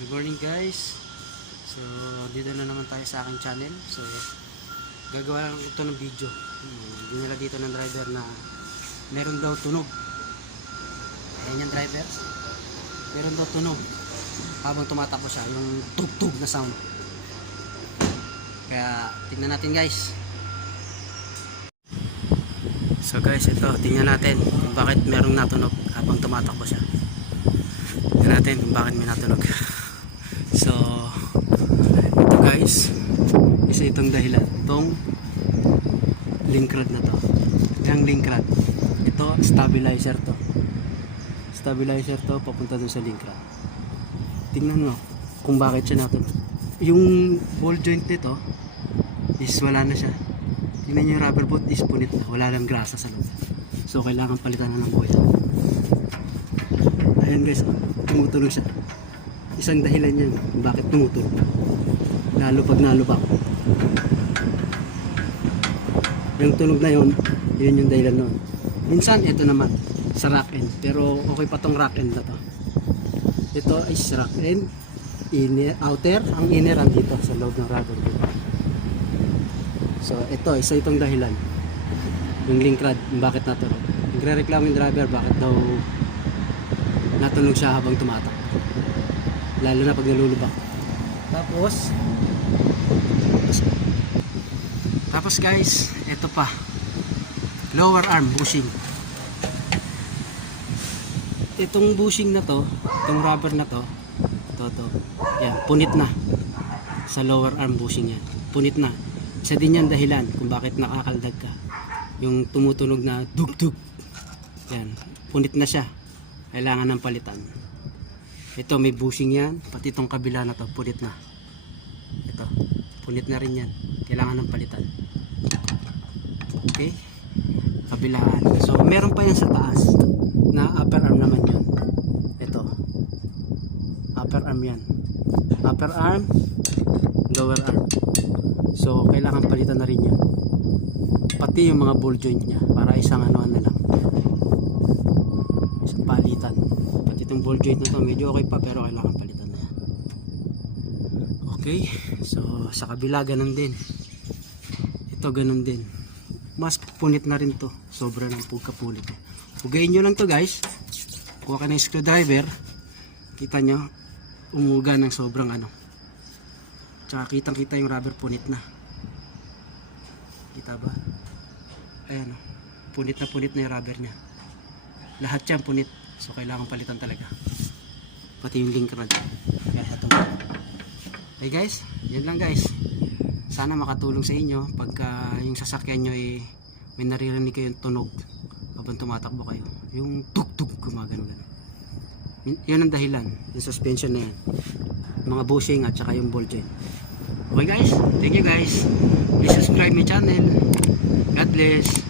Good morning guys. So dito na naman tayo sa aking channel. So gagawa lang ito ng video. Dinala dito ng driver na meron daw tunog. Ayan yung driver. Meron daw tunog habang tumatakbo siya, yung tug-tug na sound. Kaya tingnan natin guys. So guys, ito tingnan natin kung bakit merong natunog habang tumatakbo siya. Tingnan natin kung bakit may natunog. So ito guys, isa itong dahilan, itong link rod na to. Yung link rod, ito stabilizer to. Stabilizer to papunta dun sa link rod. Tingnan mo kung bakit siya natunog. Yung ball joint nito is wala na siya. Tingnan nyo yung rubber boot is punit na, wala lang grasa sa loob. So kailangan palitan na ng buhay. Ayan guys, tumutunog siya. Isang dahilan yan kung bakit tumutunog, lalo pag nalubak. Yung tunog na yun, yun yung dahilan nun. Minsan ito naman sa rack end, pero okay pa tong rack end na to. Ito is rack end, inner, outer. Ang inner andito sa loob ng rubber boot. So ito, isa itong dahilan, yung link rod, bakit natunog. Nagre-reklamo yung driver bakit daw natunog siya habang tumatak, lalo na pag nalulubak. Tapos guys, ito pa, lower arm bushing. Itong bushing na to, itong rubber na to, ito, yan, punit na sa lower arm bushing yan, punit na. Isa din yan dahilan kung bakit nakakaldag ka, yung tumutunog na dug-dug, yan, punit na siya, kailangan ng palitan. Ito may bushing yan, pati itong kabila na to punit na. Ito punit na rin yan, kailangan ng palitan. Okay, kabilaan. So meron pa yan sa taas na upper arm naman yun. Ito upper arm yan, upper arm, lower arm. So kailangan palitan na rin yan, pati yung mga ball joint nya, para isang ano na lang, isang palitan. Pati itong ball joint na to medyo okay pa, pero kailangan palitan na yan. Okay, so sa kabila ganun din, ito ganun din, mas punit na rin to, sobra ng pagkapulit. Hugayin nyo lang to guys, kuha ka ng screwdriver, kita nyo umuga ng sobrang ano, tsaka kitang kita yung rubber punit na, kita ba? Ayan, punit na yung rubber nya, lahat yan punit. So kailangan palitan talaga, pati yung link rod. Kaya ito. Okay guys, yan lang guys. Sana makatulong sa inyo pagka yung sasakyan nyo ay may naririnig kayong tunog habang tumatakbo kayo, yung tuk-tuk gumagano. Yun ang dahilan, yung suspension na yan, mga bushing at saka yung ball joint. Okay guys, thank you guys. Please subscribe my channel. God bless.